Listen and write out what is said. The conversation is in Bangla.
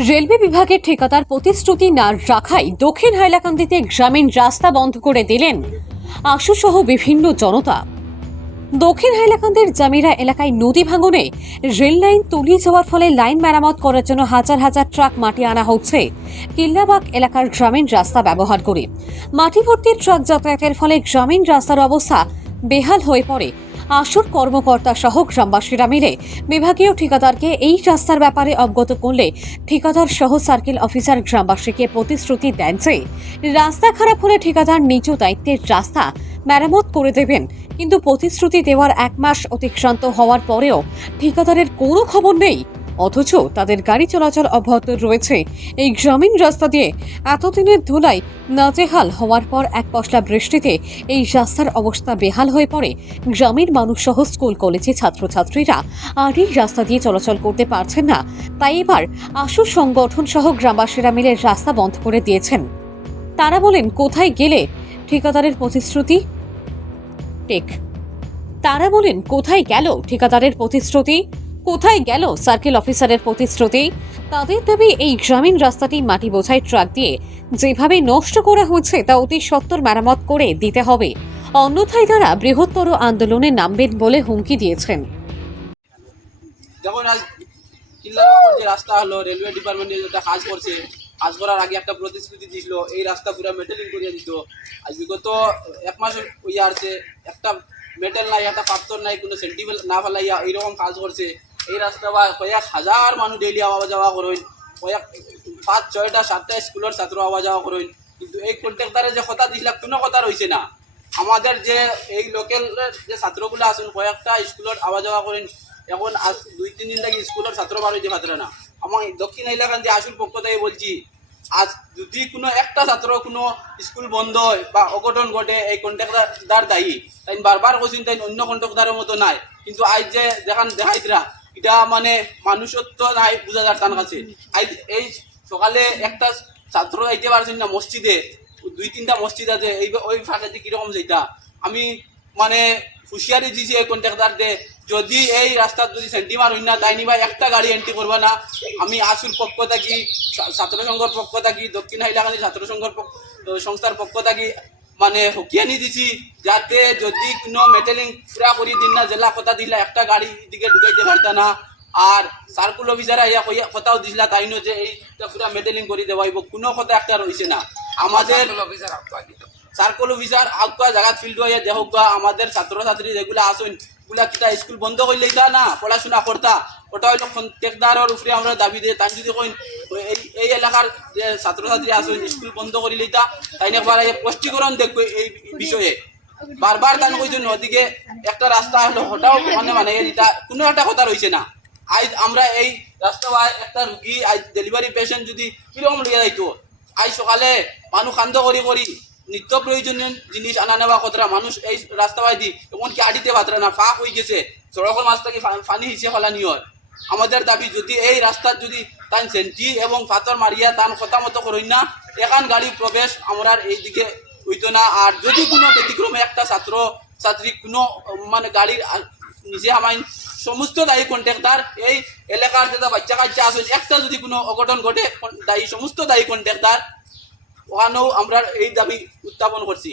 রেলওয়ে বিভাগের ঠিকাদার প্রতিশ্রুতি না রাখায় দক্ষিণ হাইলাকান্দিতে গ্রামীণ রাস্তা বন্ধ করে দিলেন আশুসহ বিভিন্ন জনতা। দক্ষিণ হাইলাকান্দির জামিরা এলাকায় নদী ভাঙনে রেল লাইন তলিয়ে যাওয়ার ফলে লাইন মেরামত করার জন্য হাজার হাজার ট্রাক মাটি আনা হচ্ছে কিল্লাবাগ এলাকার গ্রামীণ রাস্তা ব্যবহার করে। মাটি ভর্তি ট্রাক যাতায়াতের ফলে গ্রামীণ রাস্তার অবস্থা বেহাল হয়ে পড়ে। আসর কর্মকর্তা সহ গ্রামবাসীরা মিলে বিভাগীয় ঠিকাদারকে এই রাস্তার ব্যাপারে অবগত করলে ঠিকাদার সহ সার্কেল অফিসার গ্রামবাসীকে প্রতিশ্রুতি দেন যে রাস্তা খারাপ হলে ঠিকাদার নিজ দায়িত্বের রাস্তা মেরামত করে দেবেন, কিন্তু প্রতিশ্রুতি দেওয়ার 1 মাস অতিক্রান্ত হওয়ার পরেও ঠিকাদারের কোনো খবর নেই। অথচ তাদের গাড়ি চলাচল অব্যাহত রয়েছে এই গ্রামীণ রাস্তা দিয়ে। এতদিনের ধুলাই নাজেহাল হওয়ার পর এক পশলা বৃষ্টিতে এই রাস্তার অবস্থা বেহাল হয়ে পড়ে। গ্রামের মানুষ সহ স্কুল কলেজে ছাত্রছাত্রীরা আর এই রাস্তা দিয়ে চলাচল করতে পারছেন না। তাই এবার আশু সংগঠন সহ গ্রামবাসীরা মিলে রাস্তা বন্ধ করে দিয়েছেন। তারা বলেন, কোথায় গেলে ঠিকাদারের প্রতিশ্রুতি? তারা বলেন, কোথায় গেল ঠিকাদারের প্রতিশ্রুতি? কোথায় গেল সার্কেল অফিসারের প্রতিশ্রুতি? তাদের দাবি এই গ্রামীণ রাস্তাটি মাটি বোঝাই ট্রাক দিয়ে যেভাবে নষ্ট করা হয়েছে তা অতি সত্বর মেরামত করে দিতে হবে, অন্যথায় তারা বৃহত্তর আন্দোলনে নামবেন বলে হুমকি দিয়েছেন। যখন আজ কিল্লার যে রাস্তা হলো, রেলওয়ে ডিপার্টমেন্টে যেটা কাজ করছে, কাজ করার আগে একটা প্রতিশ্রুতি দিছিল এই রাস্তা পুরো মেটেলিং করিয়ে দিত। আজ বিগত 1 মাস হইয়া আসছে, একটা মেটেল নাই, একটা পাথর নাই, কোনো সেন্টিমেল না ফেলাইয়া এইরকম কাজ করছে। এই রাস্তা বা কয়েক হাজার মানুষ ডেইলি আওয়া যাওয়া করেন, কয়েক 5, 6টা 7টা স্কুলের ছাত্র আওয়া যাওয়া করেন, কিন্তু এই কন্ট্রাক্টরে যে কথা দিছিল কোনো কথা রয়েছে না। আমাদের যে এই লোকালের যে ছাত্রগুলো আছেন কয়েকটা স্কুলের আওয়া যাওয়া করেন, এখন আজ 2-3 দিন থেকে স্কুলের ছাত্র বার হইতে পারে না। আমার দক্ষিণ হাইলাকান্দি আসল পক্ষ থেকে বলছি, আজ যদি কোনো একটা ছাত্র কোনো স্কুল বন্ধ হয় বা অঘটন ঘটে, এই কন্ট্রাক্টর দায়ী। তাই বারবার কোচিন তাই অন্য কন্ট্রাক্টরের মতো নাই, কিন্তু আজ যে দেখাইতরা এটা মানে মানুষত্ব নাই বোঝা যার তার কাছে। আজ এই সকালে একটা ছাত্র যাইতে পারছেন না মসজিদে, 2-3টা মসজিদ আছে, এই ওই ফাঁকাতে কিরকম যেটা আমি মানে হুঁশিয়ারি দিয়েছি এই কন্ট্রাক্টর দে, যদি এই রাস্তার যদি সেন্টিমার হই না তাই নিবা একটা গাড়ি এন্ট্রি করবা না। আমি আসুর পক্ষ থাকি, ছাত্র সংঘর পক্ষ থাকি, দক্ষিণ হাইলাকান্দি ছাত্র সংঘর সংস্থার পক্ষ থাকি মানে হুঁকিয়ানি দিছি, যাতে যদি কোনো মেটেলিং পুরা করি দিন না, জেলা কথা দিলা একটা গাড়ি দিকে ঢুকাইতে পারতা না। আর সার্কুল অফিসার ইয়া কথাও দিছিলা তাই নো যে এইটা পুরা মেটেলিং করে দেওয়াইব, কোনো কথা একটা রয়েছে না। আমাদের সার্কুল অফিসার আগুয়া জায়গা ফিল্ড হয়ে দেখুক আমাদের ছাত্রছাত্রী যেগুলো আসেন গুলা কিটা স্কুল বন্ধ করলে না পড়াশোনা করতা, ওটা হইলো কন্ট্রাক্টরের উপরে আমরা দাবি দিয়ে তাই যদি কইন এই এলাকার যে ছাত্রছাত্রী আসেন স্কুল বন্ধ করে লইতা তাই একবার স্পষ্টীকরণ দেখবো এই বিষয়ে। বারবার তাই কইছেন ওদিকে একটা রাস্তা হলো ওটাও মানে এটা কোনো একটা কথা রয়েছে না। আজ আমরা এই রাস্তা একটা রুগী আজ ডেলিভারি পেশেন্ট যদি কিরকম লিয়ে যাইতো, আজ সকালে মানুষ খান্দ করি নিত্য প্রয়োজনীয় জিনিস আনা নেওয়া কতটা মানুষ এই রাস্তা দি এমনকি আডিতে পাত্রা না, ফাঁক হয়ে গেছে, সড়কের মাছ থেকে পানি হিসেবে ফেলানি হয়। আমাদের দাবি যদি এই রাস্তার যদি তাই সেন্টি এবং পাথর মারিয়া তান কথা মতো করেন না, এখান গাড়ি প্রবেশ আমরা এই দিকে হইতো না। আর যদি কোনো ব্যতিক্রমে একটা ছাত্র ছাত্রী কোনো মানে গাড়ির নিজে আমায় সমস্ত দায়ী কন্ট্রাক্টর, এই এলাকার যেটা বাচ্চা কাচ্চা আসেন একটা যদি কোনো অঘটন ঘটে দায়ী সমস্ত দায়ী কন্ট্রাক্টর। ওখানেও আমরা এই দাবি উত্থাপন করছি।